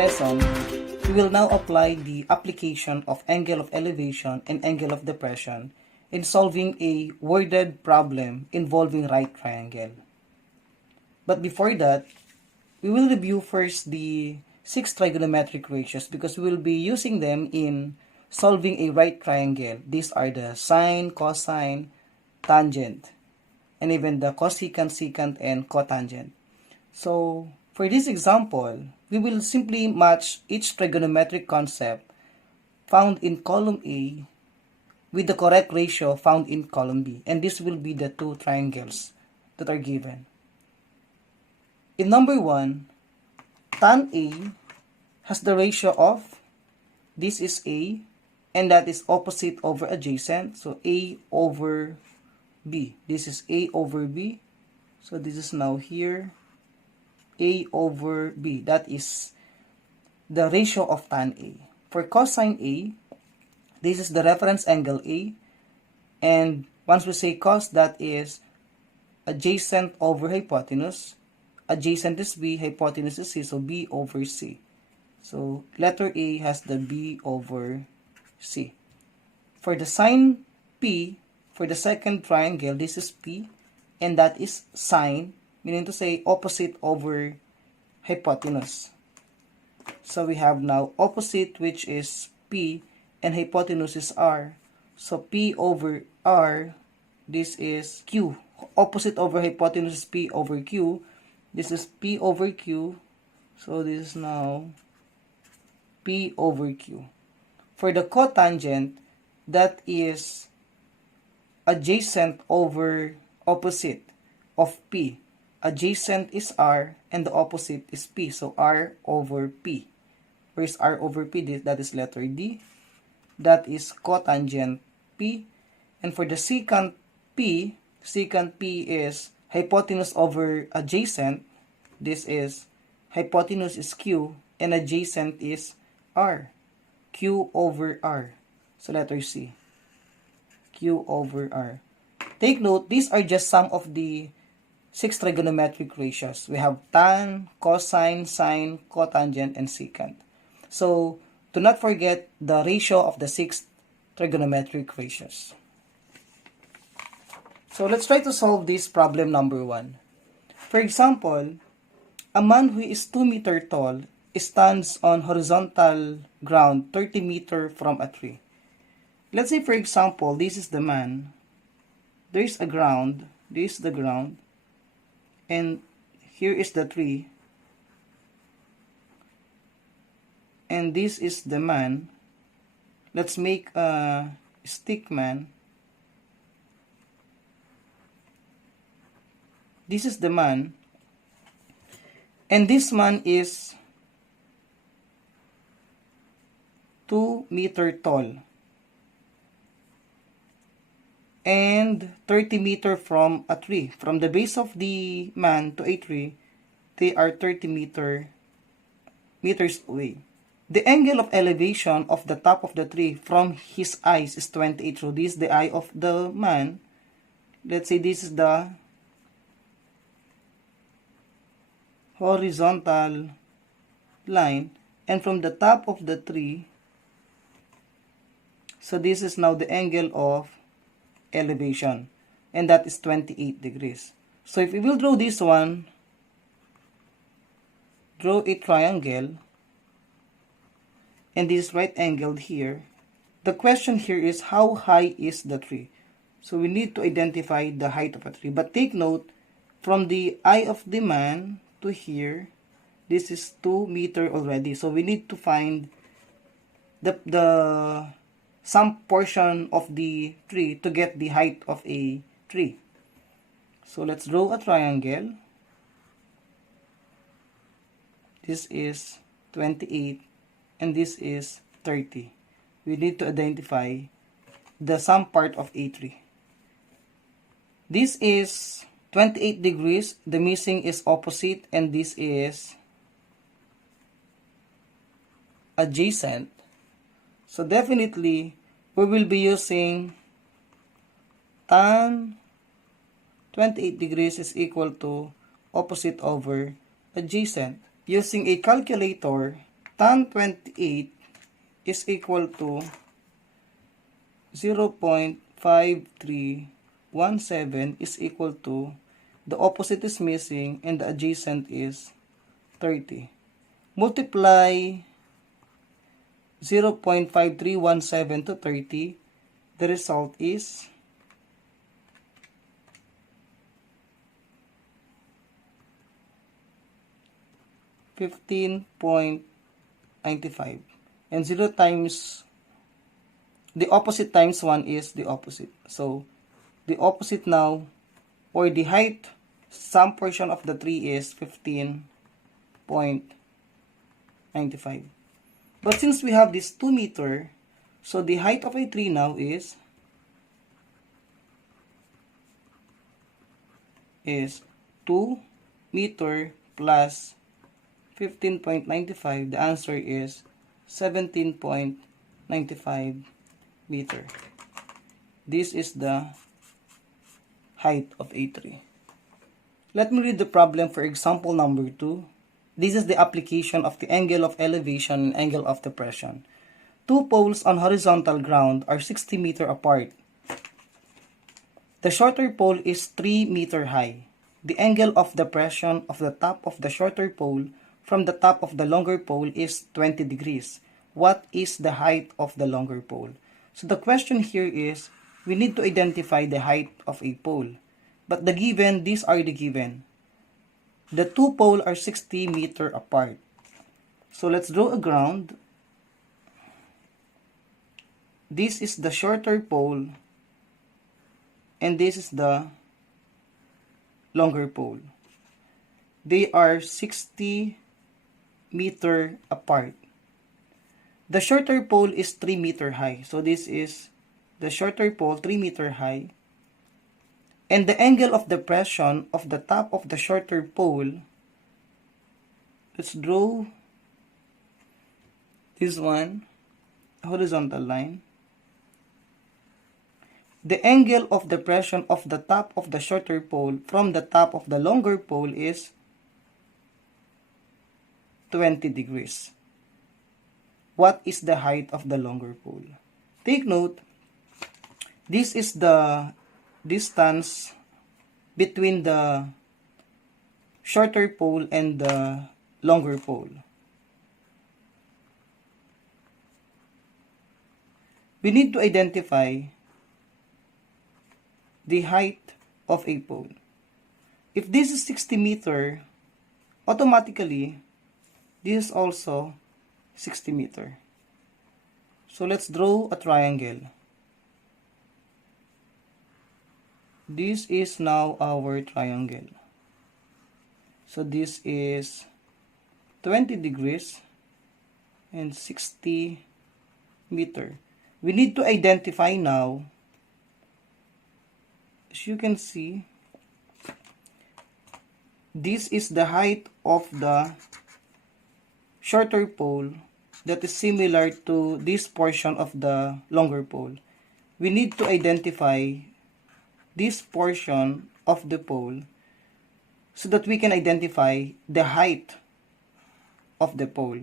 lesson, we will now apply the application of angle of elevation and angle of depression in solving a worded problem involving right triangle. But before that, we will review first the 6 trigonometric ratios because we will be using them in solving a right triangle. These are the sine, cosine, tangent, and even the cosecant, secant, and cotangent. So, for this example, we will simply match each trigonometric concept found in column A with the correct ratio found in column B. And this will be the two triangles that are given. In number 1, tan A has the ratio of, this is A, and that is opposite over adjacent. So, A over B. This is A over B. So, this is now here. A over B. That is the ratio of tan A. For cosine A, this is the reference angle A. And once we say cos, that is adjacent over hypotenuse. Adjacent is B, hypotenuse is C, so B over C. So, letter A has the B over C. For the sine P, for the second triangle, this is P, and that is sine, meaning to say opposite over hypotenuse. So, we have now opposite, which is P, and hypotenuse is R. So, P over R, this is Q. Opposite over hypotenuse is P over Q. This is P over Q. So, this is now P over Q. For the cotangent, that is adjacent over opposite of P. Adjacent is R and the opposite is P. So, R over P. Where is R over P? That is letter D. That is cotangent P. And for the secant P is hypotenuse over adjacent. This is hypotenuse is Q and adjacent is R. Q over R. So letter C. Q over R. Take note, these are just some of the 6 trigonometric ratios. We have tan, cosine, sine, cotangent, and secant. So, do not forget the ratio of the 6 trigonometric ratios. So, let's try to solve this problem number 1. For example, a man who is 2 meters tall stands on horizontal ground 30 meters from a tree. Let's say, for example, this is the man. There is a ground. This is the ground. And here is the tree. And this is the man. Let's make a stick man. This is the man. And this man is 2 meters tall. And 30 meters from a tree. From the base of the man to a tree, they are 30 meters away. The angle of elevation of the top of the tree from his eyes is 28. So this is the eye of the man. Let's say this is the horizontal line. And from the top of the tree, so this is now the angle of elevation. And that is 28 degrees. So if we will draw this one, draw a triangle. And this right angled here. The question here is, how high is the tree? So we need to identify the height of a tree. But take note, from the eye of the man to here, this is 2 meters already. So we need to find some portion of the tree to get the height of a tree. So let's draw a triangle. This is 28 and this is 30. We need to identify the sum part of a tree. This is 28 degrees. The missing is opposite and this is adjacent. So definitely we will be using tan 28 degrees is equal to opposite over adjacent. Using a calculator, tan 28 is equal to 0.5317 is equal to, the opposite is missing and the adjacent is 30. Multiply 0.5317 to 30, the result is 15.95. And 0 times, the opposite times 1 is the opposite. So, the opposite now, or the height, some portion of the tree is 15.95. But since we have this 2 meter, so the height of a tree now is 2 meter plus 15.95. The answer is 17.95 meter. This is the height of a tree. Let me read the problem for example number 2. This is the application of the angle of elevation and angle of depression. Two poles on horizontal ground are 60 meters apart. The shorter pole is 3 meters high. The angle of depression of the top of the shorter pole from the top of the longer pole is 20 degrees. What is the height of the longer pole? So the question here is, we need to identify the height of a pole. But the given, these are the given. The two poles are 60 meters apart. So let's draw a ground. This is the shorter pole and this is the longer pole. They are 60 meters apart. The shorter pole is 3 meters high. So this is the shorter pole, 3 meters high. And the angle of depression of the top of the shorter pole, let's draw this one, horizontal line. The angle of depression of the top of the shorter pole from the top of the longer pole is 20 degrees. What is the height of the longer pole? Take note, this is the distance between the shorter pole and the longer pole. We need to identify the height of a pole. If this is 60 meters, automatically this is also 60 meters. So let's draw a triangle. This is now our triangle. So this is 20 degrees and 60 meters. We need to identify now, as you can see, this is the height of the shorter pole that is similar to this portion of the longer pole. We need to identify this portion of the pole so that we can identify the height of the pole.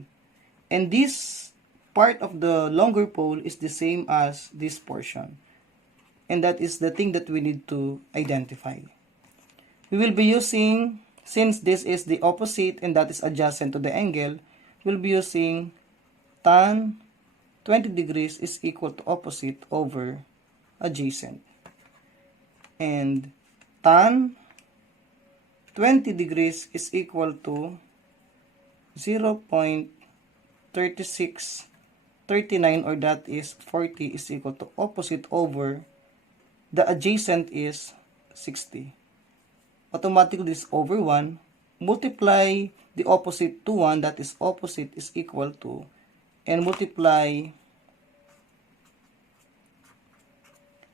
And this part of the longer pole is the same as this portion. And that is the thing that we need to identify. We will be using, since this is the opposite and that is adjacent to the angle, we'll be using tan 20 degrees is equal to opposite over adjacent. And tan 20 degrees is equal to 0.3639, or that is 40, is equal to opposite over the adjacent is 60. Automatically this is over 1. Multiply the opposite to 1, that is opposite is equal to, and multiply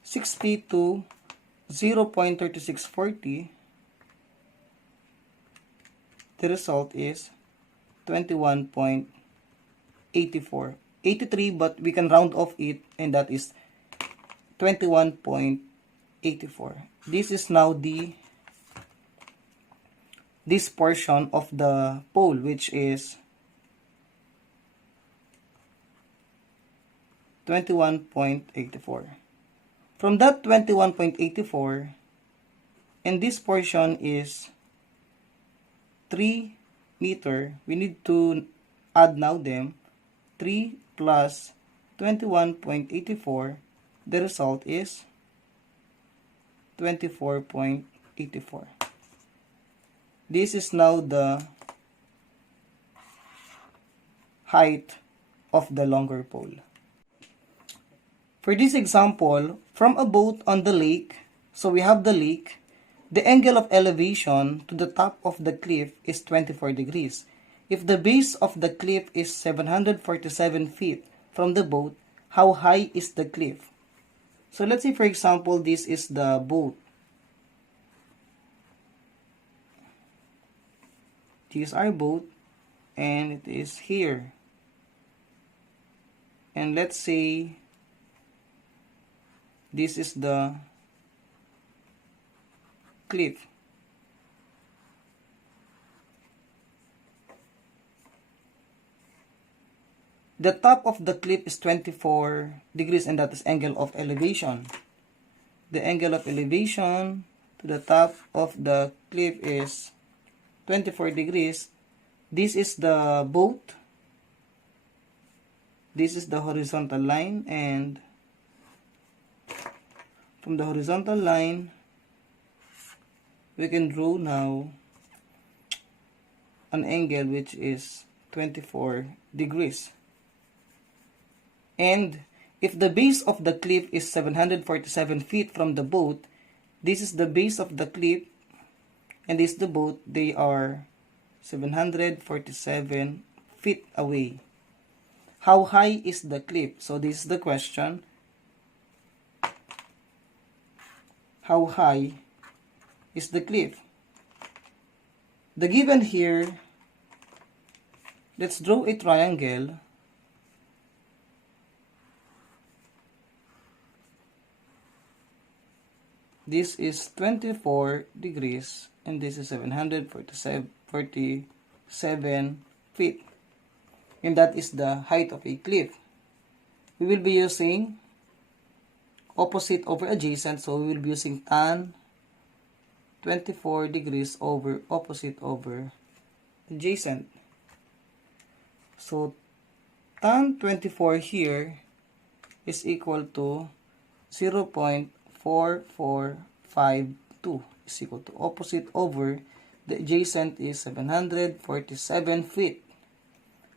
60 to 0.3640, the result is 21.84. 83, but we can round off it, and that is 21.84. This is now this portion of the pole, which is 21.84. From that 21.84, and this portion is 3 meter, we need to add now them 3 plus 21.84. The result is 24.84. This is now the height of the longer pole. For this example, from a boat on the lake, so we have the lake, the angle of elevation to the top of the cliff is 24 degrees. If the base of the cliff is 747 feet from the boat, how high is the cliff? So let's say, for example, this is the boat. This is our boat, and it is here. And let's say this is the cliff. The top of the cliff is 24 degrees, and that is angle of elevation. The angle of elevation to the top of the cliff is 24 degrees. This is the boat. This is the horizontal line, and from the horizontal line, we can draw now an angle which is 24 degrees. And if the base of the cliff is 747 feet from the boat, this is the base of the cliff, and this is the boat. They are 747 feet away. How high is the cliff? So this is the question. How high is the cliff? The given here, let's draw a triangle. This is 24 degrees, and this is 747 feet. And that is the height of a cliff. We will be using opposite over adjacent, so we will be using tan 24 degrees over opposite over adjacent. So tan 24 here is equal to 0.4452 is equal to opposite over the adjacent is 747 feet.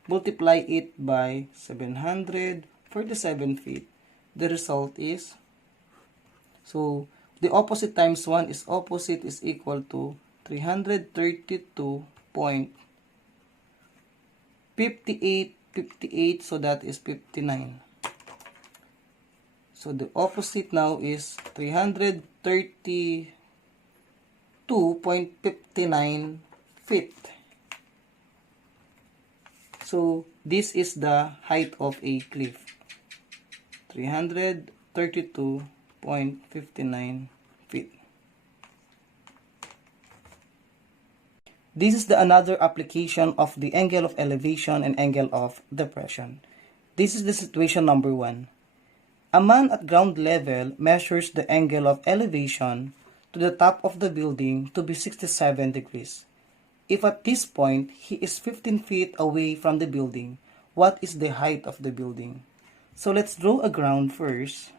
Multiply it by 747 feet. The result is, so the opposite times 1 is opposite is equal to 332.58, so that is 59. So the opposite now is 332.59 feet. So this is the height of a cliff. 332.59 feet. This is another application of the angle of elevation and angle of depression. This is the situation number 1. A man at ground level measures the angle of elevation to the top of the building to be 67 degrees. If at this point he is 15 feet away from the building, what is the height of the building? So let's draw a ground first.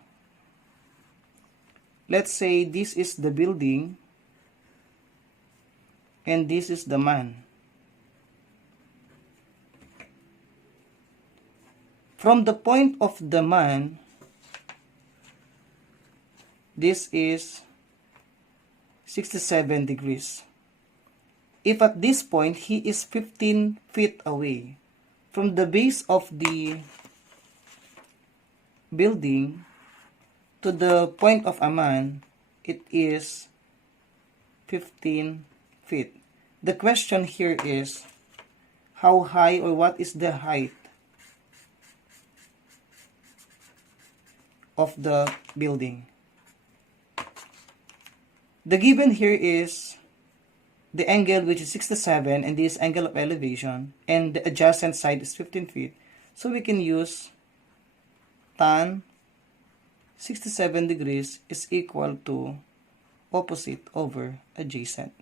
Let's say this is the building and this is the man. From the point of the man, this is 67 degrees. If at this point he is 15 feet away from the base of the building to the point of a man, it is 15 feet. The question here is how high, or what is the height of the building? The given here is the angle, which is 67, and this angle of elevation, and the adjacent side is 15 feet. So we can use tan 67 degrees is equal to opposite over adjacent.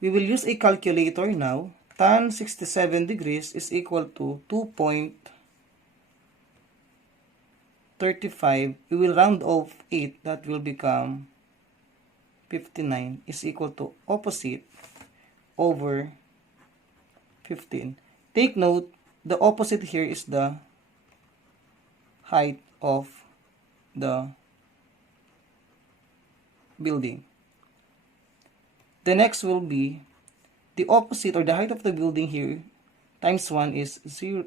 We will use a calculator now. Tan 67 degrees is equal to 2.35. We will round off 8. That will become 59 is equal to opposite over 15. Take note, the opposite here is the height of the building. The next will be the opposite, or the height of the building here times 1 is 0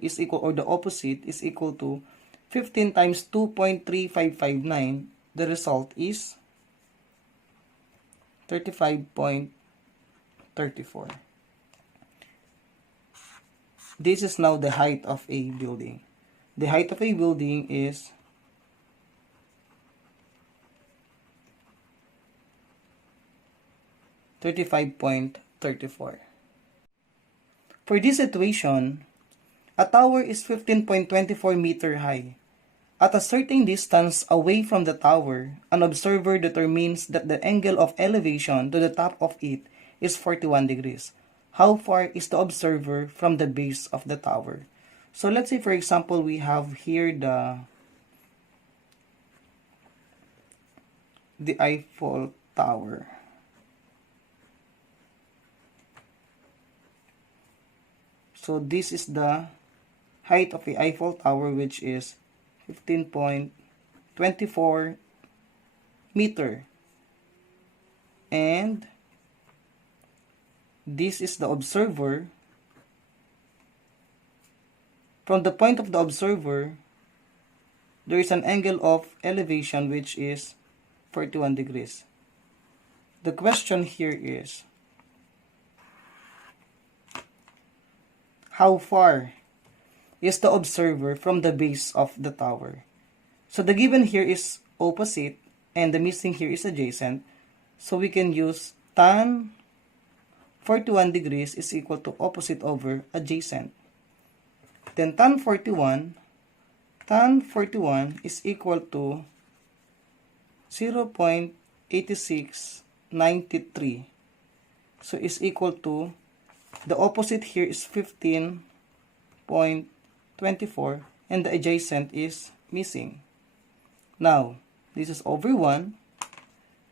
is equal, or the opposite is equal to 15 times 2.3559. The result is 35.34. This is now the height of a building. The height of a building is 35.34. For this situation, a tower is 15.24 meter high. At a certain distance away from the tower, an observer determines that the angle of elevation to the top of it is 41 degrees. How far is the observer from the base of the tower? So let's say, for example, we have here the Eiffel Tower. So this is the height of the Eiffel Tower, which is 15.24 meter. And this is the observer. From the point of the observer, there is an angle of elevation which is 41 degrees. The question here is, how far is the observer from the base of the tower? So the given here is opposite and the missing here is adjacent. So we can use tan 41 degrees is equal to opposite over adjacent. Then tan 41 is equal to 0.8693. So is equal to, the opposite here is 15.24 and the adjacent is missing. Now, this is over 1.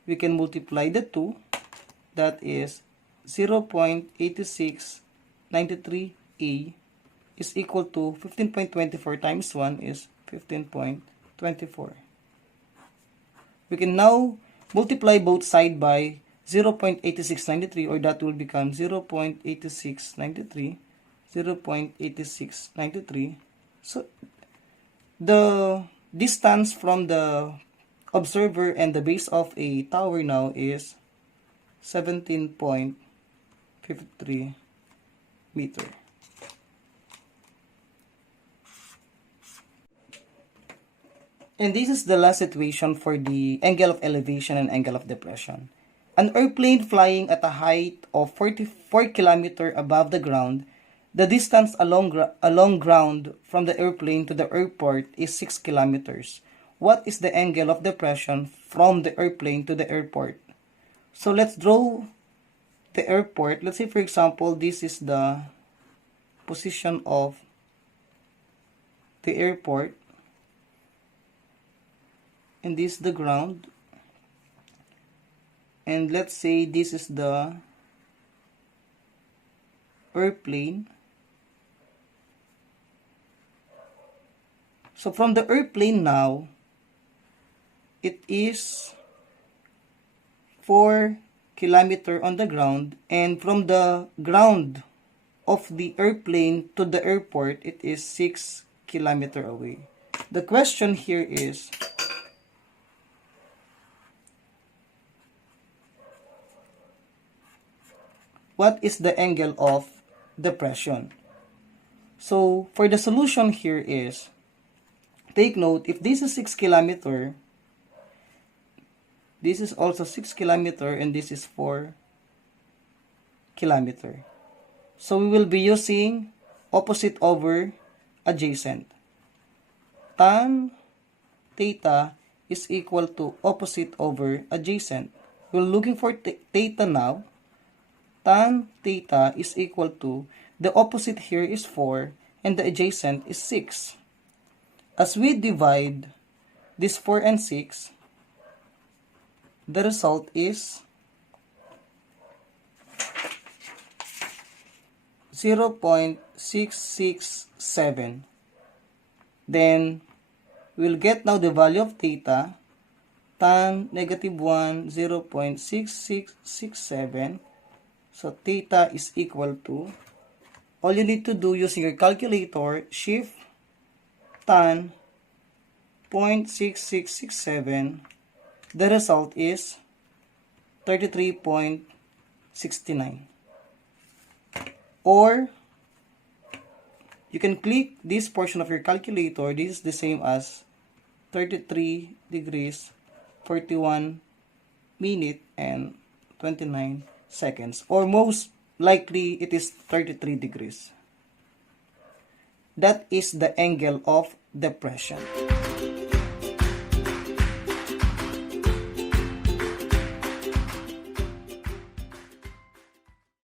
We can multiply the 2. That is 0.8693A is equal to 15.24 times 1 is 15.24. We can now multiply both sides by 0.8693, or that will become 0.8693. So the distance from the observer and the base of a tower now is 17.53 meter. And this is the last situation for the angle of elevation and angle of depression. An airplane flying at a height of 44 km above the ground, the distance along ground from the airplane to the airport is 6 kilometers. What is the angle of depression from the airplane to the airport? So let's draw the airport. Let's say, for example, this is the position of the airport. And this is the ground. And let's say this is the airplane. So from the airplane now, it is 4 km on the ground, and from the ground of the airplane to the airport, it is 6 km away. The question here is, what is the angle of depression? So for the solution here is, take note, if this is 6 km, this is also 6 km, and this is 4 km. So we will be using opposite over adjacent. tan theta is equal to opposite over adjacent. We're looking for theta now. Tan theta is equal to, the opposite here is 4 and the adjacent is 6. As we divide this 4 and 6, the result is 0.667. Then, we'll get now the value of theta, tan -1, 0.6667. So, theta is equal to, all you need to do using your calculator, shift tan 0.6667. The result is 33.69. Or, you can click this portion of your calculator. This is the same as 33 degrees, 41 minute, and 29 seconds. Or most likely, it is 33 degrees. That is the angle of depression.